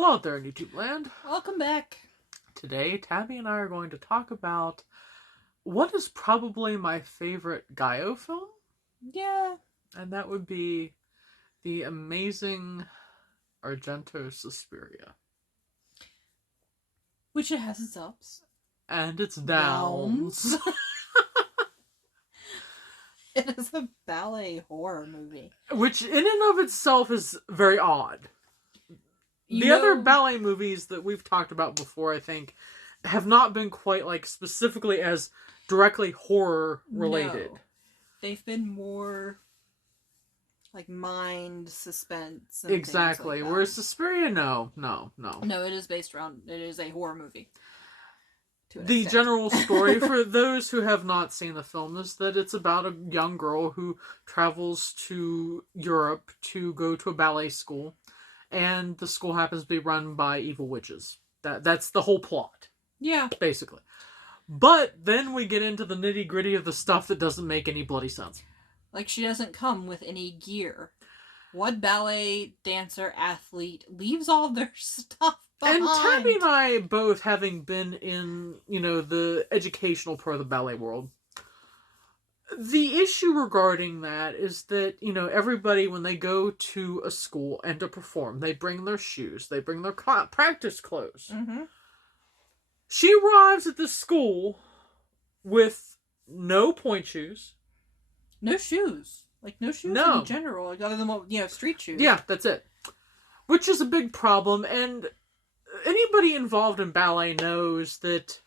Hello out there in YouTube land. Welcome back. Today, Tabby and I are going to talk about what is probably my favorite Gaio film, Yeah. and that would be the amazing Argento Suspiria. Which it has its ups. And its downs. It is a ballet horror movie. Which, in and of itself, is very odd. The other ballet movies that we've talked about before, I think, have not been quite, specifically as directly horror-related. No. They've been more, mind suspense and exactly. things like that. Whereas Suspiria, no. No, it is based around, it is a horror movie. The general story, for those who have not seen the film, is that it's about a young girl who travels to Europe to go to a ballet school, and the school happens to be run by evil witches. That's the whole plot. Yeah. Basically. But then we get into the nitty-gritty of the stuff that doesn't make any bloody sense. Like, she doesn't come with any gear. What ballet dancer, athlete leaves all their stuff behind? And Tabby and I, both having been in, the educational part of the ballet world, the issue regarding that is that, everybody, when they go to a school and to perform, they bring their shoes, they bring their practice clothes. Mm-hmm. She arrives at this school with no point shoes. No shoes. No shoes in general, other than, street shoes. Yeah, that's it. Which is a big problem, and anybody involved in ballet knows that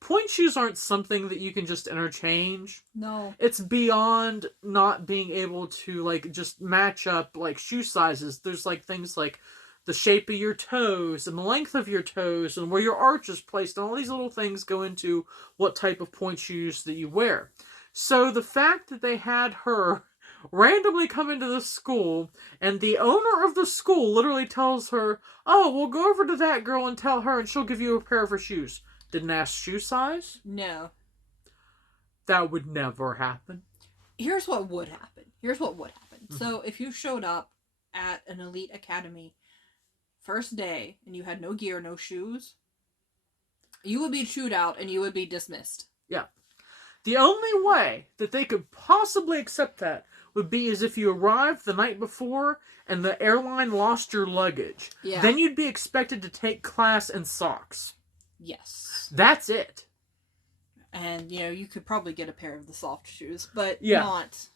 point shoes aren't something that you can just interchange. No. It's beyond not being able to, just match up, shoe sizes. There's, things like the shape of your toes and the length of your toes and where your arch is placed, and all these little things go into what type of point shoes that you wear. So the fact that they had her randomly come into the school, and the owner of the school literally tells her, "Oh, we'll go over to that girl and tell her, and she'll give you a pair of her shoes." Didn't ask shoe size? No. That would never happen. Here's what would happen. Mm-hmm. So if you showed up at an elite academy first day and you had no gear, no shoes, you would be chewed out and you would be dismissed. Yeah. The only way that they could possibly accept that would be as if you arrived the night before and the airline lost your luggage. Yeah. Then you'd be expected to take class in socks. Yes. That's it. And, you could probably get a pair of the soft shoes, but not...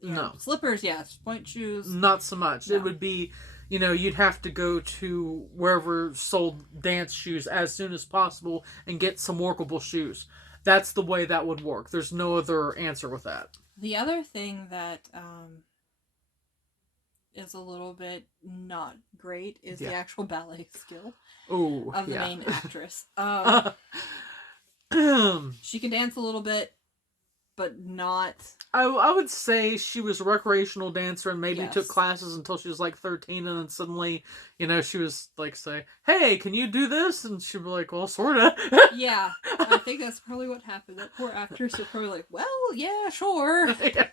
No. Slippers, yes. Point shoes. Not so much. No. It would be, you'd have to go to wherever sold dance shoes as soon as possible and get some workable shoes. That's the way that would work. There's no other answer with that. The other thing that is a little bit not great is the actual ballet skill of the main actress. She can dance a little bit, but not... I would say she was a recreational dancer and maybe took classes until she was 13, and then suddenly, she was say, "Hey, can you do this?" And she'd be like, "Well, sorta." Yeah, I think that's probably what happened. That poor actress was probably like, "Well, yeah, sure." Yeah.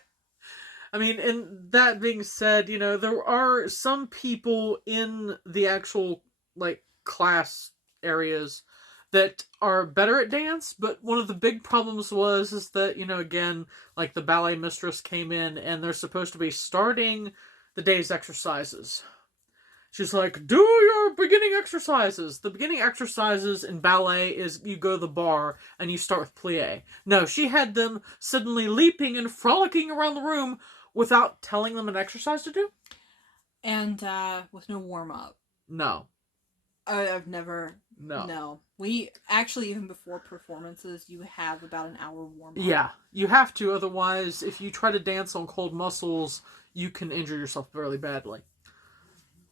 I mean, and that being said, there are some people in the actual, class areas that are better at dance, but one of the big problems is that, again, the ballet mistress came in and they're supposed to be starting the day's exercises. She's like, "Do your beginning exercises." The beginning exercises in ballet is you go to the bar and you start with plie. No, she had them suddenly leaping and frolicking around the room without telling them an exercise to do. And with no warm-up. No. I've never... No. We actually, even before performances, you have about an hour warm-up. Yeah, you have to. Otherwise, if you try to dance on cold muscles, you can injure yourself really badly.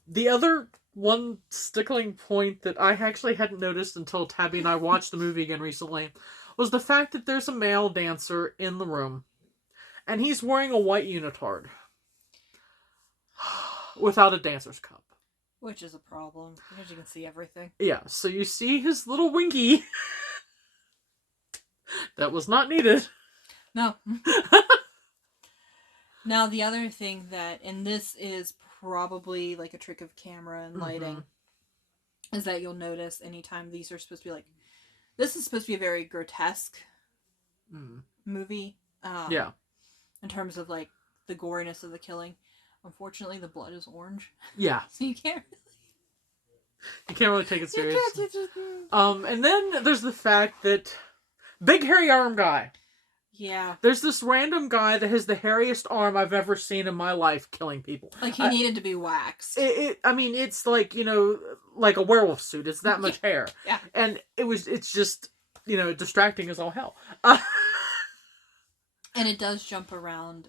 The other one stickling point that I actually hadn't noticed until Tabby and I watched the movie again recently was the fact that there's a male dancer in the room, and he's wearing a white unitard without a dancer's cup. Which is a problem, because you can see everything. Yeah, so you see his little winky. That was not needed. No. Now, the other thing that, and this is probably a trick of camera and lighting, is that you'll notice anytime these are supposed to be like, this is supposed to be a very grotesque movie. Yeah. In terms of like the goriness of the killing. Unfortunately, the blood is orange. Yeah. So you can't really take it seriously. And then there's the fact that big hairy arm guy. Yeah. There's this random guy that has the hairiest arm I've ever seen in my life killing people. Like he needed to be waxed. I mean, it's like, like a werewolf suit. It's that much hair. Yeah. And it's just, distracting as all hell. And it does jump around.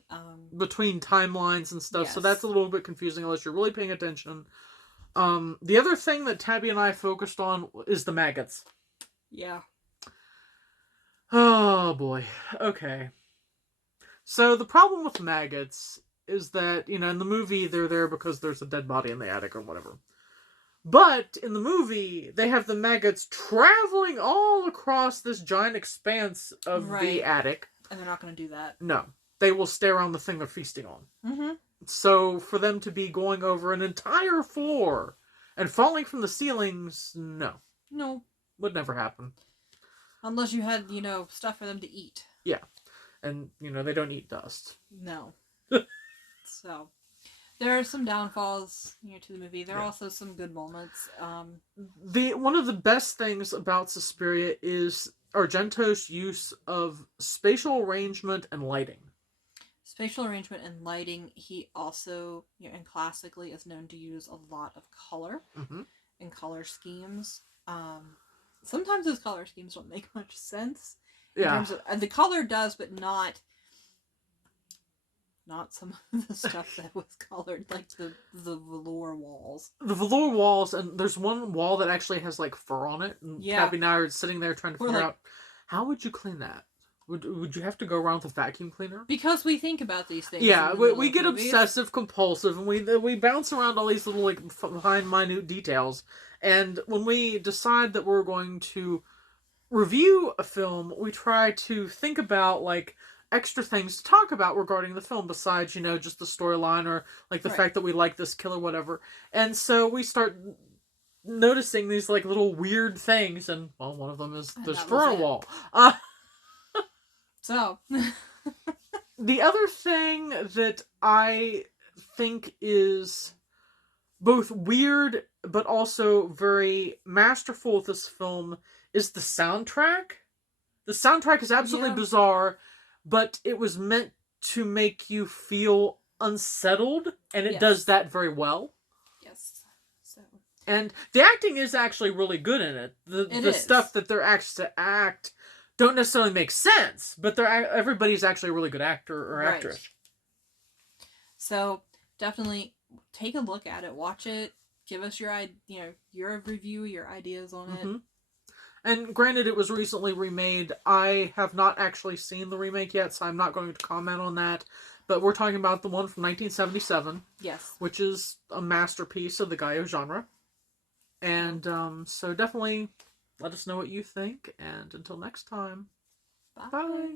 Between timelines and stuff. Yes. So that's a little bit confusing unless you're really paying attention. The other thing that Tabby and I focused on is the maggots. Yeah. Oh, boy. Okay. So the problem with maggots is that, in the movie, they're there because there's a dead body in the attic or whatever. But in the movie, they have the maggots traveling all across this giant expanse of the attic. And they're not going to do that. No. They will stay around the thing they're feasting on. Mm-hmm. So for them to be going over an entire floor and falling from the ceilings, no. No. Would never happen. Unless you had, stuff for them to eat. Yeah. And, they don't eat dust. No. So, there are some downfalls to the movie. There are also some good moments. One of the best things about Suspiria is Argento's use of spatial arrangement and lighting. Spatial arrangement and lighting. He also, and classically, is known to use a lot of color and color schemes. Sometimes those color schemes don't make much sense. In terms of, the color does, but not some of the stuff that was colored, like the velour walls. The velour walls, and there's one wall that actually has like fur on it. And Tabby and I are sitting there trying to figure out, how would you clean that? Would you have to go around with a vacuum cleaner? Because we think about these things. Yeah, we get obsessive compulsive, and we bounce around all these little like fine minute details. And when we decide that we're going to review a film, we try to think about like extra things to talk about regarding the film besides, just the storyline or like the fact that we like this kill or whatever. And so we start noticing these like little weird things, and well, one of them is there's fur on a wall. So the other thing that I think is both weird but also very masterful with this film is the soundtrack. The soundtrack is absolutely bizarre, but it was meant to make you feel unsettled, and it does that very well. Yes. So. And the acting is actually really good in it. The stuff that they're asked to act don't necessarily make sense, but everybody's actually a really good actor or actress. So definitely take a look at it, watch it, give us your review, your ideas on it. And granted, it was recently remade. I have not actually seen the remake yet, so I'm not going to comment on that. But we're talking about the one from 1977. Yes. Which is a masterpiece of the Gaio genre. And so definitely let us know what you think. And until next time, bye.